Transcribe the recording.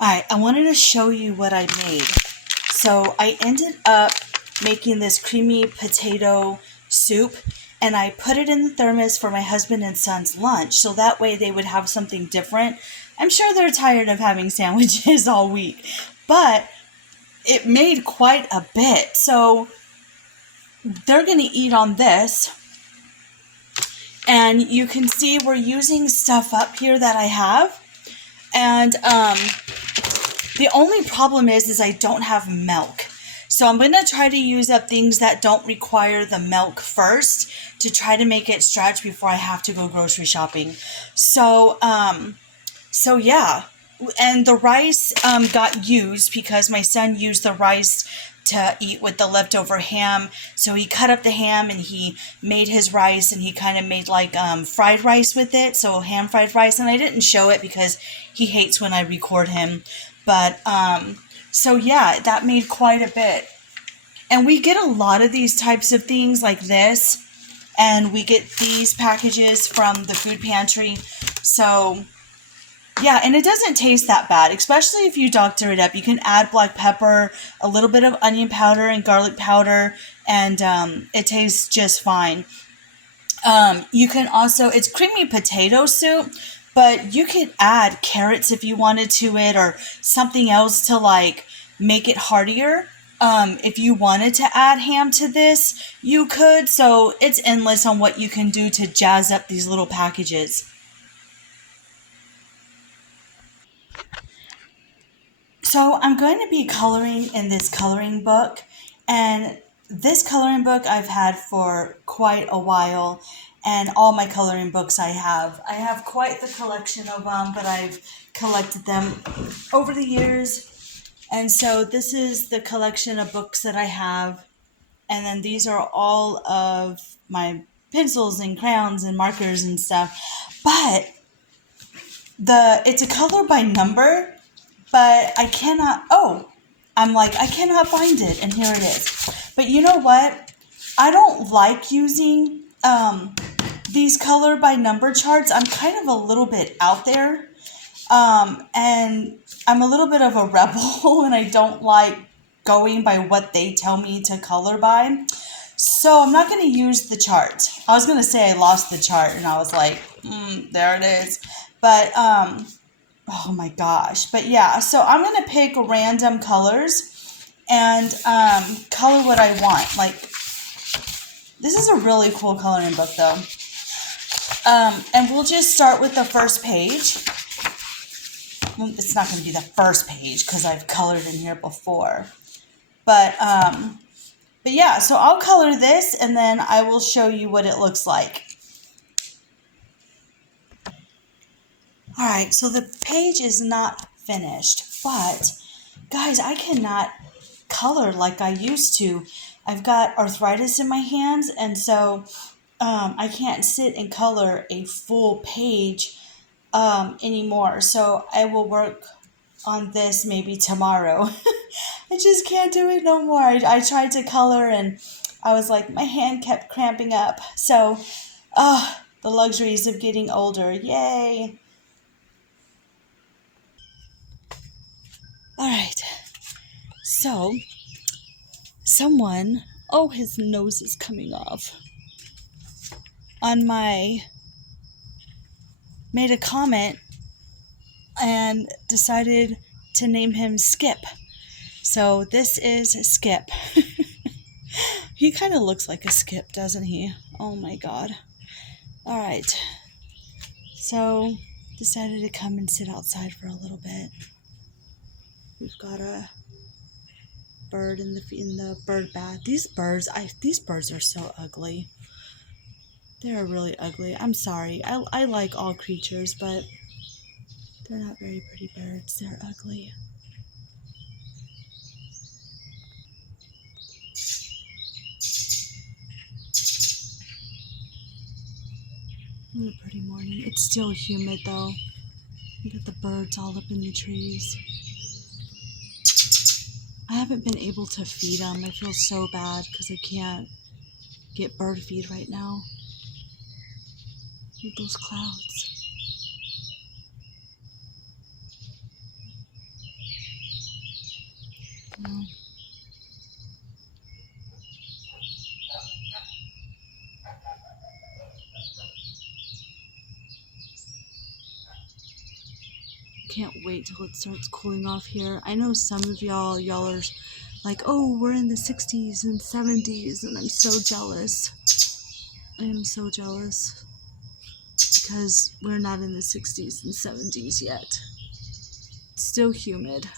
Alright, I wanted to show you what I made. So I ended up making this creamy potato soup, and I put it in the thermos for my husband and son's lunch, so that way they would have something different. I'm sure they're tired of having sandwiches all week, but it made quite a bit. So they're going to eat on this, and you can see we're using stuff up here that I have. And the only problem is I don't have milk. So I'm going to try to use up things that don't require the milk first to try to make it stretch before I have to go grocery shopping. So yeah. And the rice got used because my son used the rice to eat with the leftover ham. So he cut up the ham and he made his rice, and he kind of made like fried rice with it. So ham fried rice. And I didn't show it because he hates when I record him. But so yeah, that made quite a bit. And we get a lot of these types of things like this. And we get these packages from the food pantry. So yeah, and it doesn't taste that bad, especially if you doctor it up. You can add black pepper, a little bit of onion powder and garlic powder, and it tastes just fine. You can also, it's creamy potato soup, but you could add carrots if you wanted to it, or something else to like make it heartier. If you wanted to add ham to this, you could. So it's endless on what you can do to jazz up these little packages. So I'm going to be coloring in this coloring book, and this coloring book I've had for quite a while, and all my coloring books I have. I have quite the collection of them, but I've collected them over the years. And so this is the collection of books that I have, and then these are all of my pencils and crayons and markers and stuff. But it's a color by number, but I cannot, I'm like, I cannot find it, and here it is. But you know what? I don't like using these color by number charts. I'm kind of a little bit out there, and I'm a little bit of a rebel, and I don't like going by what they tell me to color by. So I'm not going to use the chart. I was going to say I lost the chart, and I was like, there it is. But oh my gosh. But yeah, so I'm going to pick random colors and color what I want. Like, this is a really cool coloring book though. And we'll just start with the first page. Well, it's not going to be the first page because I've colored in here before. But yeah, so I'll color this and then I will show you what it looks like. All right, so the page is not finished, but guys, I cannot color like I used to. I've got arthritis in my hands, and so I can't sit and color a full page anymore. So I will work on this maybe tomorrow. I just can't do it no more. I tried to color, and I was like, my hand kept cramping up. So, the luxuries of getting older. Yay. All right. So, someone, oh, his nose is coming off, on my, made a comment and decided to name him Skip. So this is Skip. He kind of looks like a skip, doesn't he? Oh my god. All right. So decided to come and sit outside for a little bit. We've got a bird in the bird bath. These birds are so ugly. They're really ugly. I'm sorry. I like all creatures, but they're not very pretty birds. They're ugly. What a pretty morning. It's still humid though. You got the birds all up in the trees. I haven't been able to feed them. I feel so bad because I can't get bird feed right now. Look at those clouds. No. Can't wait till it starts cooling off here. I know some of y'all are like, oh, we're in the 60s and 70s, and I'm so jealous. I am so jealous because we're not in the 60s and 70s yet. It's still humid.